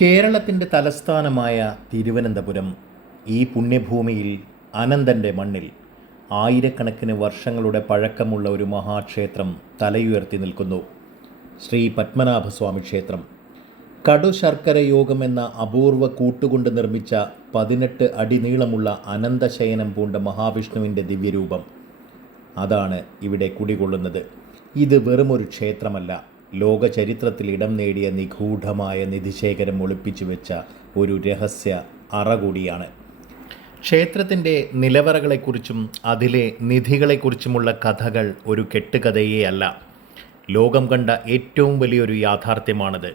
കേരളത്തിൻ്റെ തലസ്ഥാനമായ തിരുവനന്തപുരം, ഈ പുണ്യഭൂമിയിൽ അനന്തൻ്റെ മണ്ണിൽ ആയിരക്കണക്കിന് വർഷങ്ങളുടെ പഴക്കമുള്ള ഒരു മഹാക്ഷേത്രം തലയുയർത്തി നിൽക്കുന്നു. ശ്രീ പത്മനാഭസ്വാമി ക്ഷേത്രം. കടുശർക്കര യോഗം എന്ന അപൂർവ കൂട്ടുകൊണ്ട് നിർമ്മിച്ച 18 അടി നീളമുള്ള അനന്തശയനം പൂണ്ട മഹാവിഷ്ണുവിൻ്റെ ദിവ്യരൂപം. അതാണ് ഇവിടെ കുടികൊള്ളുന്നത്. ഇത് വെറുമൊരു ക്ഷേത്രമല്ല, ലോക ചരിത്രത്തിൽ ഇടം നേടിയ നിഗൂഢമായ നിധിശേഖരം ഒളിപ്പിച്ചു വെച്ച ഒരു രഹസ്യ അറ കൂടിയാണ്. ക്ഷേത്രത്തിൻ്റെ നിലവറകളെക്കുറിച്ചും അതിലെ നിധികളെക്കുറിച്ചുമുള്ള കഥകൾ ഒരു കെട്ടുകഥയേ അല്ല, ലോകം കണ്ട ഏറ്റവും വലിയൊരു യാഥാർത്ഥ്യമാണത്.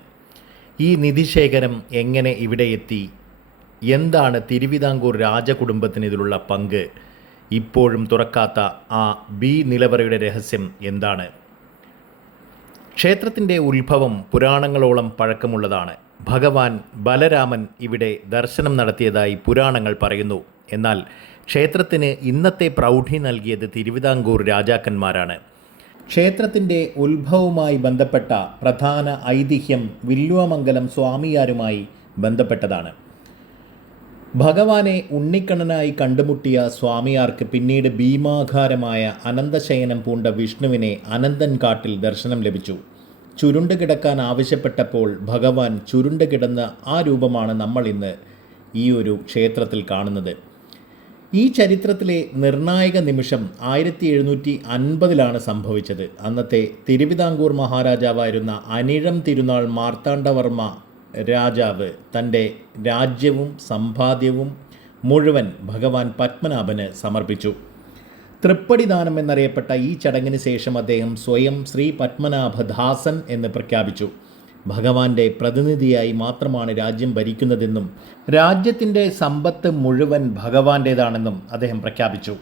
ഈ നിധിശേഖരം എങ്ങനെ ഇവിടെ എത്തി? എന്താണ് തിരുവിതാംകൂർ രാജകുടുംബത്തിന് ഇതിലുള്ള പങ്ക്? ഇപ്പോഴും തുറക്കാത്ത ആ ബി നിലവറയുടെ രഹസ്യം എന്താണ്? ക്ഷേത്രത്തിൻ്റെ ഉത്ഭവം പുരാണങ്ങളോളം പഴക്കമുള്ളതാണ്. ഭഗവാൻ ബലരാമൻ ഇവിടെ ദർശനം നടത്തിയതായി പുരാണങ്ങൾ പറയുന്നു. എന്നാൽ ക്ഷേത്രത്തിന് ഇന്നത്തെ പ്രൗഢി നൽകിയത് തിരുവിതാംകൂർ രാജാക്കന്മാരാണ്. ക്ഷേത്രത്തിൻ്റെ ഉത്ഭവവുമായി ബന്ധപ്പെട്ട പ്രധാന ഐതിഹ്യം വില്വമംഗലം സ്വാമിയാരുമായി ബന്ധപ്പെട്ടതാണ്. ഭഗവാനെ ഉണ്ണിക്കണ്ണനായി കണ്ടുമുട്ടിയ സ്വാമിയാർക്ക് പിന്നീട് ഭീമാകാരമായ അനന്തശയനം പൂണ്ട വിഷ്ണുവിനെ അനന്തൻ കാട്ടിൽ ദർശനം ലഭിച്ചു. ചുരുണ്ട് കിടക്കാൻ ആവശ്യപ്പെട്ടപ്പോൾ ഭഗവാൻ ചുരുണ്ട് കിടന്ന ആ രൂപമാണ് നമ്മൾ ഇന്ന് ഈ ഒരു ക്ഷേത്രത്തിൽ കാണുന്നത്. ഈ ചരിത്രത്തിലെ നിർണായക നിമിഷം 1750 സംഭവിച്ചത്. അന്നത്തെ തിരുവിതാംകൂർ മഹാരാജാവായിരുന്ന അനിഴം തിരുനാൾ മാർത്താണ്ഡവർമ്മ രാജാവ് തൻ്റെ രാജ്യവും സമ്പാദ്യവും മുഴുവൻ ഭഗവാൻ പത്മനാഭന് സമർപ്പിച്ചു. തൃപ്പടിദാനം എന്നറിയപ്പെട്ട ഈ ചടങ്ങിന് ശേഷം അദ്ദേഹം സ്വയം ശ്രീ പത്മനാഭദാസൻ എന്ന് പ്രഖ്യാപിച്ചു. ഭഗവാന്റെ പ്രതിനിധിയായി മാത്രമാണ് രാജ്യം ഭരിക്കുന്നതെന്നും രാജ്യത്തിൻ്റെ സമ്പത്ത് മുഴുവൻ ഭഗവാന്റേതാണെന്നും അദ്ദേഹം പ്രഖ്യാപിച്ചു.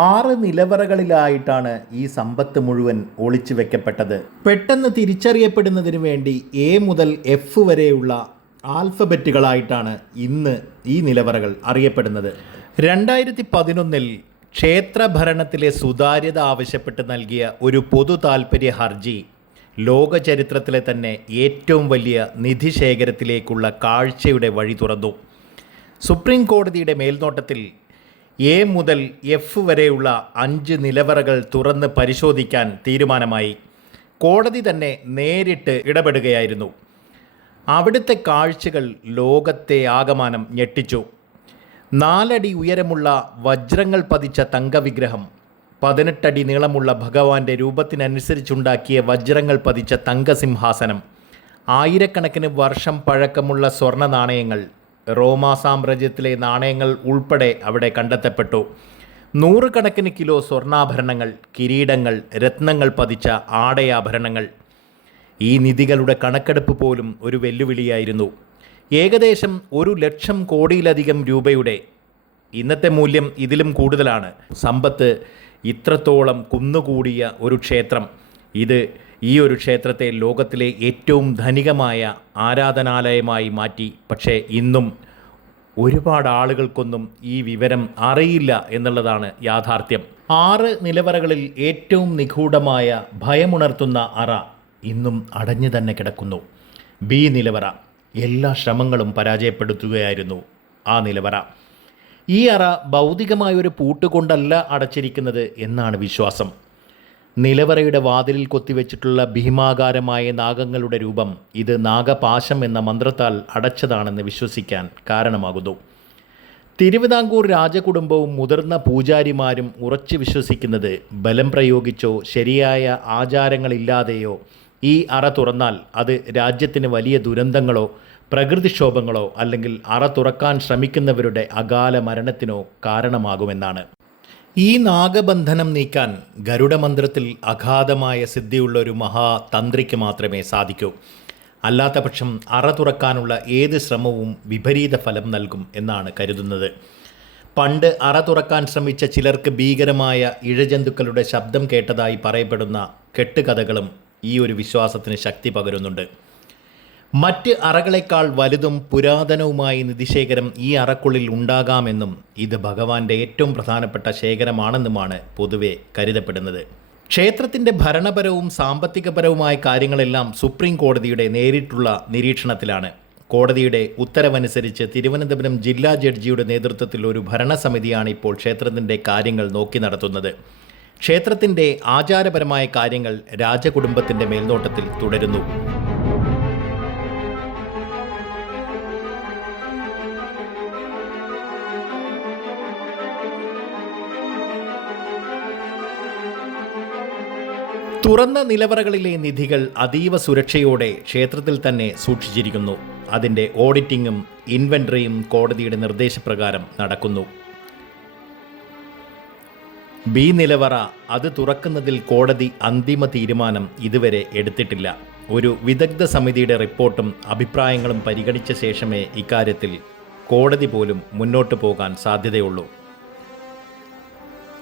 6 നിലവറകളിലായിട്ടാണ് ഈ സമ്പത്ത് മുഴുവൻ ഒളിച്ചു വെക്കപ്പെട്ടത്. പെട്ടെന്ന് തിരിച്ചറിയപ്പെടുന്നതിന് വേണ്ടി A മുതൽ F വരെയുള്ള ആൽഫബറ്റുകളായിട്ടാണ് ഇന്ന് ഈ നിലവറകൾ അറിയപ്പെടുന്നത്. 2011 ക്ഷേത്രഭരണത്തിലെ സുതാര്യത ആവശ്യപ്പെട്ട് നൽകിയ ഒരു പൊതു താൽപ്പര്യ ഹർജി ലോക ചരിത്രത്തിലെ തന്നെ ഏറ്റവും വലിയ നിധിശേഖരത്തിലേക്കുള്ള കാഴ്ചയുടെ വഴി തുറന്നു. സുപ്രീം കോടതിയുടെ മേൽനോട്ടത്തിൽ A മുതൽ F വരെയുള്ള 5 നിലവറകൾ തുറന്ന് പരിശോധിക്കാൻ തീരുമാനമായി. കോടതി തന്നെ നേരിട്ട് ഇടപെടുകയായിരുന്നു. അവിടുത്തെ കാഴ്ചകൾ ലോകത്തെ ആകമാനം ഞെട്ടിച്ചു. 4 അടി ഉയരമുള്ള വജ്രങ്ങൾ പതിച്ച തങ്കവിഗ്രഹം, 18 അടി നീളമുള്ള ഭഗവാന്റെ രൂപത്തിനനുസരിച്ചുണ്ടാക്കിയ വജ്രങ്ങൾ പതിച്ച തങ്കസിംഹാസനം, ആയിരക്കണക്കിന് വർഷം പഴക്കമുള്ള സ്വർണ്ണ നാണയങ്ങൾ, റോമാ സാമ്രാജ്യത്തിലെ നാണയങ്ങൾ ഉൾപ്പെടെ അവിടെ കണ്ടെത്തപ്പെട്ടു. 100 കണക്കിന് കിലോ സ്വർണ്ണാഭരണങ്ങൾ, കിരീടങ്ങൾ, രത്നങ്ങൾ പതിച്ച ആടയാഭരണങ്ങൾ. ഈ നിധികളുടെ കണക്കെടുപ്പ് പോലും ഒരു വെല്ലുവിളിയായിരുന്നു. ഏകദേശം 1,00,000 കോടിയിലധികം രൂപയുടെ, ഇന്നത്തെ മൂല്യം ഇതിലും കൂടുതലാണ്, സമ്പത്ത് ഇത്രത്തോളം കുന്നുകൂടിയ ഒരു ക്ഷേത്രം. ഇത് ഈ ഒരു ക്ഷേത്രത്തെ ലോകത്തിലെ ഏറ്റവും ധനികമായ ആരാധനാലയമായി മാറ്റി. പക്ഷേ ഇന്നും ഒരുപാട് ആളുകൾക്കൊന്നും ഈ വിവരം അറിയില്ല എന്നുള്ളതാണ് യാഥാർത്ഥ്യം. 6 നിലവറകളിൽ ഏറ്റവും നിഗൂഢമായ ഭയമുണർത്തുന്ന അറ ഇന്നും അടഞ്ഞു തന്നെ കിടക്കുന്നു. ബി നിലവറ. എല്ലാ ശ്രമങ്ങളും പരാജയപ്പെടുത്തുകയായിരുന്നു ആ നിലവറ. ഈ അറ ഭൗതികമായൊരു പൂട്ടുകൊണ്ടല്ല അടച്ചിരിക്കുന്നത് എന്നാണ് വിശ്വാസം. നിലവറയുടെ വാതിലിൽ കൊത്തിവെച്ചിട്ടുള്ള ഭീമാകാരമായ നാഗങ്ങളുടെ രൂപം ഇത് നാഗപാശം എന്ന മന്ത്രത്താൽ അടച്ചതാണെന്ന് വിശ്വസിക്കാൻ കാരണമാകുന്നു. തിരുവിതാംകൂർ രാജകുടുംബവും മുതിർന്ന പൂജാരിമാരും ഉറച്ചു വിശ്വസിക്കുന്നത് ബലം പ്രയോഗിച്ചോ ശരിയായ ആചാരങ്ങളില്ലാതെയോ ഈ അറ തുറന്നാൽ അത് രാജ്യത്തിന് വലിയ ദുരന്തങ്ങളോ പ്രകൃതിക്ഷോഭങ്ങളോ അല്ലെങ്കിൽ അറ തുറക്കാൻ ശ്രമിക്കുന്നവരുടെ അകാല മരണത്തിനോ കാരണമാകുമെന്നാണ്. ഈ നാഗബന്ധനം നീക്കാൻ ഗരുഡമന്ത്രത്തിൽ അഗാധമായ സിദ്ധിയുള്ള ഒരു മഹാതന്ത്രിക്ക് മാത്രമേ സാധിക്കൂ. അല്ലാത്ത പക്ഷം അറ തുറക്കാനുള്ള ഏത് ശ്രമവും വിപരീത ഫലം നൽകും എന്നാണ് കരുതുന്നത്. പണ്ട് അറ തുറക്കാൻ ശ്രമിച്ച ചിലർക്ക് ഭീകരമായ ഇഴജന്തുക്കളുടെ ശബ്ദം കേട്ടതായി പറയപ്പെടുന്ന കെട്ടുകഥകളും ഈ ഒരു വിശ്വാസത്തിന് ശക്തി പകരുന്നുണ്ട്. മറ്റ് അറകളെക്കാൾ വലുതും പുരാതനവുമായി നിധിശേഖരം ഈ അറക്കുള്ളിൽ ഉണ്ടാകാമെന്നും ഇത് ഭഗവാന്റെ ഏറ്റവും പ്രധാനപ്പെട്ട ശേഖരമാണെന്നുമാണ് പൊതുവെ കരുതപ്പെടുന്നത്. ക്ഷേത്രത്തിൻ്റെ ഭരണപരവും സാമ്പത്തികപരവുമായ കാര്യങ്ങളെല്ലാം സുപ്രീം കോടതിയുടെ നേരിട്ടുള്ള നിരീക്ഷണത്തിലാണ്. കോടതിയുടെ ഉത്തരവനുസരിച്ച് തിരുവനന്തപുരം ജില്ലാ ജഡ്ജിയുടെ നേതൃത്വത്തിൽ ഒരു ഭരണസമിതിയാണ് ഇപ്പോൾ ക്ഷേത്രത്തിൻ്റെ കാര്യങ്ങൾ നോക്കി നടത്തുന്നത്. ക്ഷേത്രത്തിൻ്റെ ആചാരപരമായ കാര്യങ്ങൾ രാജകുടുംബത്തിൻ്റെ മേൽനോട്ടത്തിൽ തുടരുന്നു. തുറന്ന നിലവറകളിലെ നിധികൾ അതീവ സുരക്ഷയോടെ ക്ഷേത്രത്തിൽ തന്നെ സൂക്ഷിച്ചിരിക്കുന്നു. അതിൻ്റെ ഓഡിറ്റിങ്ങും ഇൻവെൻട്രിയും കോടതിയുടെ നിർദ്ദേശപ്രകാരം നടക്കുന്നു. ബി നിലവറ അത് തുറക്കുന്നതിൽ കോടതി അന്തിമ തീരുമാനം ഇതുവരെ എടുത്തിട്ടില്ല. ഒരു വിദഗ്ധ സമിതിയുടെ റിപ്പോർട്ടും അഭിപ്രായങ്ങളും പരിഗണിച്ച ശേഷമേ ഇക്കാര്യത്തിൽ കോടതി പോലും മുന്നോട്ട് പോകാൻ സാധ്യതയുള്ളൂ.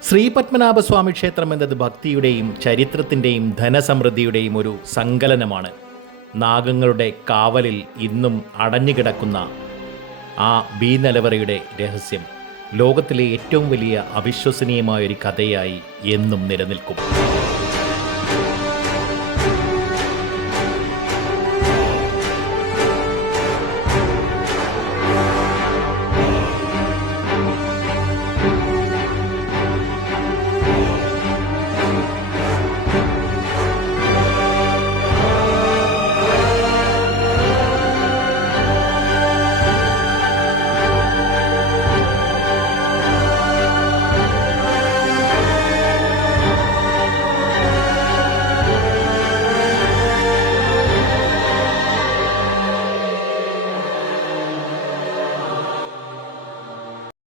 ശ്രീപത്മനാഭസ്വാമി ക്ഷേത്രം എന്നത് ഭക്തിയുടെയും ചരിത്രത്തിൻ്റെയും ധനസമൃദ്ധിയുടെയും ഒരു സങ്കലനമാണ്. നാഗങ്ങളുടെ കാവലിൽ ഇന്നും അടഞ്ഞുകിടക്കുന്ന ആ ബി നിലവറയുടെ രഹസ്യം ലോകത്തിലെ ഏറ്റവും വലിയ അവിശ്വസനീയമായൊരു കഥയായി എന്നും നിലനിൽക്കും.